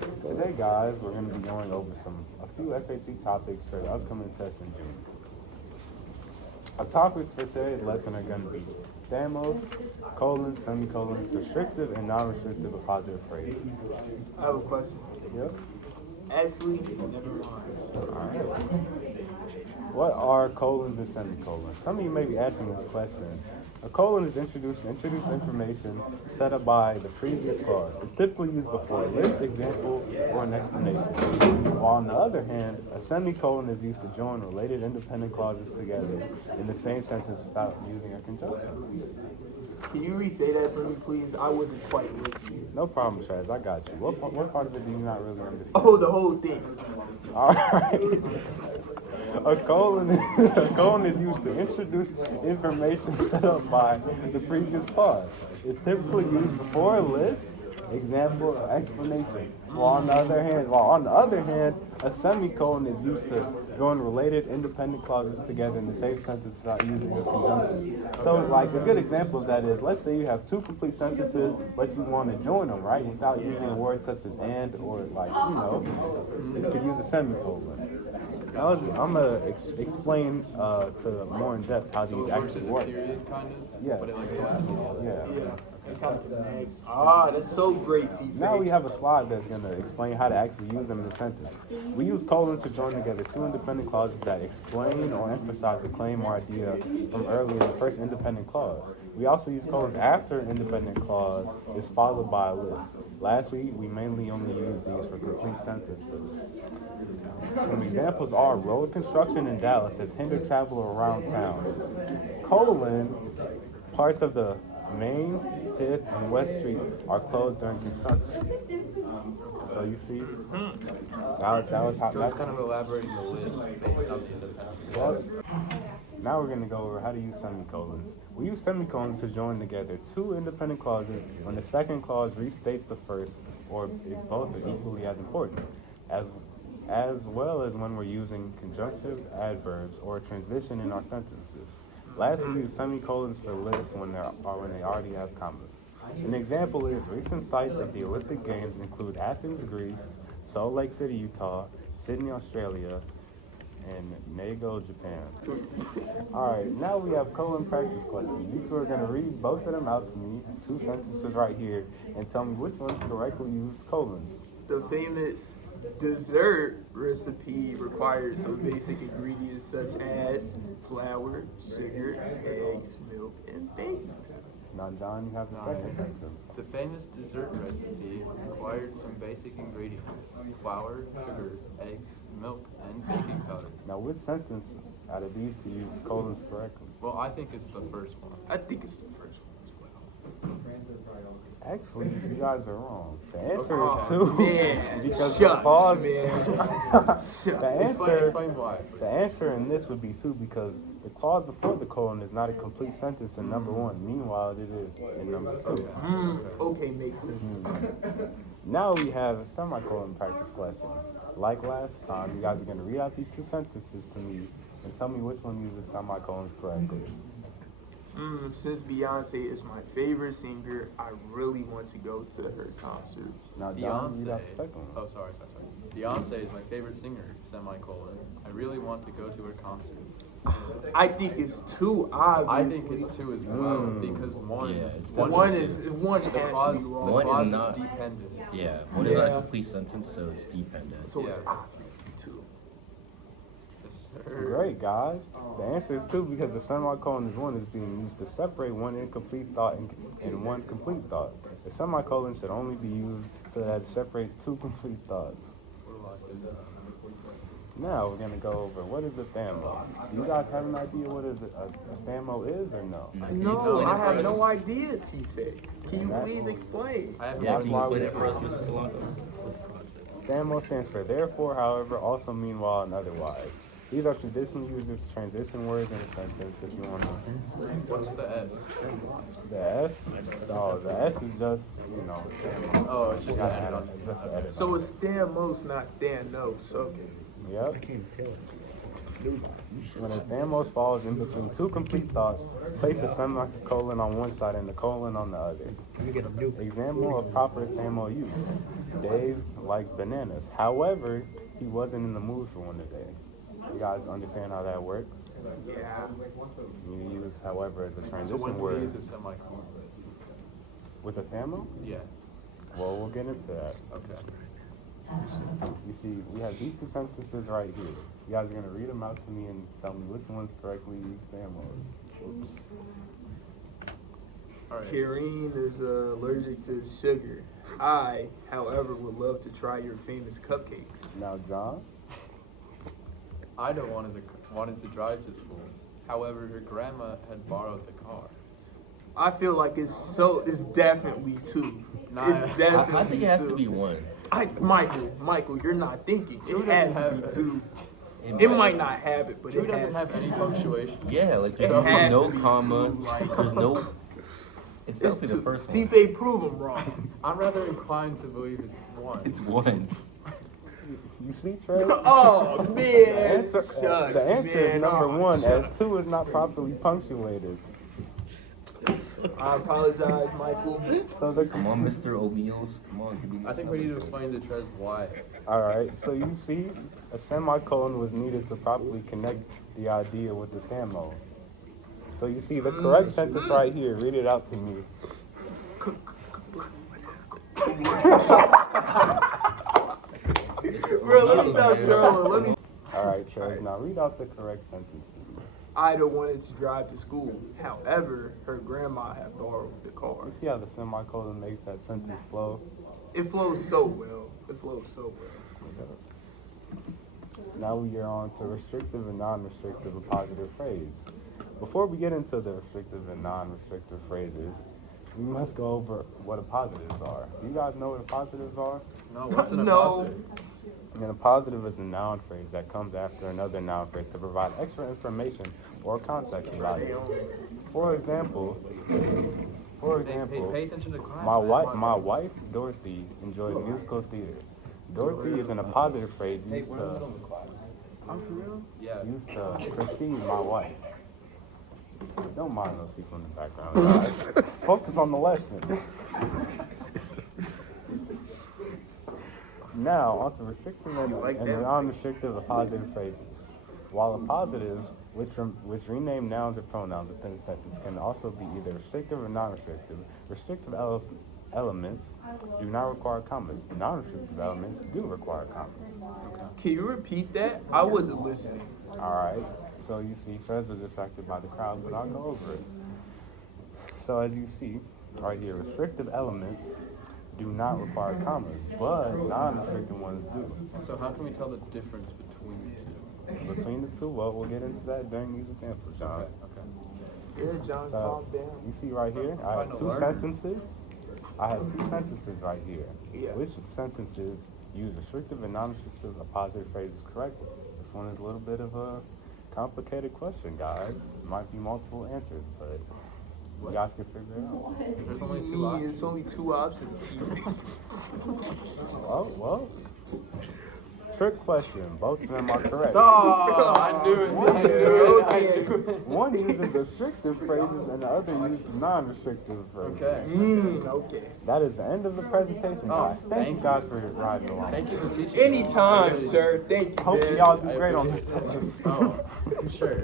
Today, guys, we're going to be going over a few SAT topics for the upcoming test in June. Our topics for today's lesson are going to be Thamos, colons, semicolons, restrictive and non-restrictive appositive phrases. I have a question. Yep. Actually, never mind. Alright. What are colons and semicolons? Some of you may be asking this question. A colon is introduced information set up by the previous clause. It's typically used before a list, example, or an explanation. While on the other hand, a semicolon is used to join related independent clauses together in the same sentence without using a conjunction. Can you re-say that for me, please? I wasn't quite listening. No problem, Chaz. I got you. What part of it do you not really understand? Oh, the whole thing. Alright. A colon is used to introduce information set up by the previous clause. It's typically used before a list, example, or explanation. While on the other hand, a semicolon is used to join related independent clauses together in the same sentence without using a conjunction. So, like, a good example of that is, let's say you have two complete sentences, but you want to join them, right, without using a word such as and or, like, you could use a semicolon. Now, I'm going to explain to more in depth how these actually work. Period, kind of? Yeah. But it like collapses. Yeah. It comes next. Ah, that's so great, T. Now we have a slide that's going to explain how to actually use them in a sentence. We use colons to join together two independent clauses that explain or emphasize a claim or idea from earlier in the first independent clause. We also use colons after an independent clause is followed by a list. Last week, we mainly only used these for complete sentences. Some examples are road construction in Dallas has hindered travel around town. Colon, parts of the Main, 5th, and West Street are closed during construction. So you see, that was how. So it's kind of elaborating the list based on the independent. Yep. Now we're going to go over how to use semicolons. We use semicolons to join together two independent clauses when the second clause restates the first, or if both are equally as important, as well as when we're using conjunctive adverbs or a transition in our sentences. Last, we use semicolons for lists when they already have commas. An example is recent sites of the Olympic Games include Athens, Greece, Salt Lake City, Utah, Sydney, Australia, and Nago, Japan. Alright, now we have colon practice questions. You two are going to read both of them out to me, two sentences right here, and tell me which ones correctly use colons. The famous dessert recipe requires some basic ingredients such as flour, sugar, eggs, milk, and bacon. Now, John, you have the second sentence. The famous dessert recipe required some basic ingredients: flour, sugar, eggs, milk, and baking powder. Now, which sentence out of these do you use colons correctly? Well, I think it's the first one. I think it's the first one as well. Actually, you guys are wrong. The answer Oh, is two. man. Because Shucks, the pause, man. Explain why. The answer in this would be two because the clause before the colon is not a complete sentence in number one. Meanwhile, it is in number two. Okay, makes sense. Now we have semicolon practice questions. Like last time, you guys are going to read out these two sentences to me and tell me which one uses semicolons correctly. Since Beyonce is my favorite singer, I really want to go to her concert. Now, John, read Beyonce. out the second one. Oh, sorry. Beyonce is my favorite singer, semicolon. I really want to go to her concert. I think it's two, obviously. I think it's two as well, because one, Yeah, it's One has the to clause, be the wrong. clause not- is dependent. Yeah, one is not a Yeah. complete sentence, so it's dependent. So it's Yeah. obviously two. Yes, sir. Great, guys. The answer is two because the semicolon is one is being used to separate one incomplete thought and one complete thought. The semicolon should only be used so that it separates two complete thoughts. Now we're going to go over what is a thamo. Do you guys have an idea what a thamo is or no? No, I have no idea, T-Fay. Can you please explain? I have Yeah, no can you why explain we- that for us, Mr. Solanco? Thamo stands for therefore, however, also meanwhile, and otherwise. These are traditional users transition words in a sentence if you want to. What's the S? The S? No, the S is just, Oh, it's you just gotta added add on. just to edit So on. it's Thanos, not Thanos. Okay. Yep. When a thamos falls in between two complete thoughts, place a semicolon on one side and a colon on the other. Example of proper thamo use. Dave likes bananas. However, he wasn't in the mood for one today. You guys understand how that works? Yeah. You use however as a So when transition do we word use a semicolon? with a thamo? Yeah. Well, we'll get into that. Okay. You see, we have these two sentences right here. You guys are going to read them out to me and tell me which ones correctly use thamos. All right. Karine is allergic to sugar. I, however, would love to try your famous cupcakes. Now, John, Ida wanted to drive to school. However, her grandma had borrowed the car. I feel like it's definitely two. Nah, It's definitely I think it has two. to be one. Michael, you're not thinking. Two It has doesn't to be have- two. It might not have it, but Two it doesn't has have any punctuation. Yeah, like there's So- has no to be comma. two, like- There's no. It's It's definitely the two. first one. T-Fay, prove them wrong. I'm rather inclined to believe it's one. It's one. you see, Trey? Oh, man. The answer, Shucks, the answer man. is number Oh, one, as shucks. 2 is not properly punctuated. I apologize, Michael. So the Come on, Mr. O'Meals. Come on, give me. I think we need to explain to Trez why. all right. So you see, a semicolon was needed to properly connect the idea with the thamo. So you see, the correct sentence right here. Read it out to me. Bro, let me stop trolling. Let me. All right, Trey. Now read out the correct sentence. Ida wanted to drive to school. However, her grandma had borrowed the car. You see how the semicolon makes that sentence flow? It flows so well. It flows so well. Now we are on to restrictive and non-restrictive appositive phrase. Before we get into the restrictive and non-restrictive phrases, we must go over what appositives are. Do you guys know what appositives are? No, what's an No. appositive? And a positive is a noun phrase that comes after another noun phrase to provide extra information or context about it. For example, Pay attention to class. my wife Dorothy enjoys musical theater. Dorothy is an appositive phrase used to Yeah. precede my wife. Don't mind those people in the background, guys. Focus on the lesson. Now, on to restrictive and non-restrictive appositive phrases. While appositives, which rename nouns or pronouns within a sentence, can also be either restrictive or non-restrictive, restrictive elements do not require commas. Non-restrictive elements do require commas. Can you repeat that? I wasn't listening. Alright, so you see, Trez was distracted by the crowd, but I'll go over it. So as you see, right here, restrictive elements do not require commas, but non-restrictive ones do. So how can we tell the difference between the two? Between the two, well, we'll get into that during these examples, John. Okay. Yeah, John, So, calm down. you see right here, I have two sentences. I have two sentences right here. Yeah. Which sentences use restrictive and non-restrictive appositive phrases correctly? This one is a little bit of a complicated question, guys. It might be multiple answers, but you guys can figure it out. There's only two options. It's only two options, T. Well, trick question. Both of them are correct. Oh, I knew it. I knew it. I knew it. One uses restrictive phrases and the other uses non-restrictive phrases. Okay. Okay. That is the end of the presentation, guys. Oh, Thank you thank guys for riding along. Thank you for teaching. Anytime, sir. Thank you. Hope man. y'all do I great on this appreciate it. test. Oh, sure.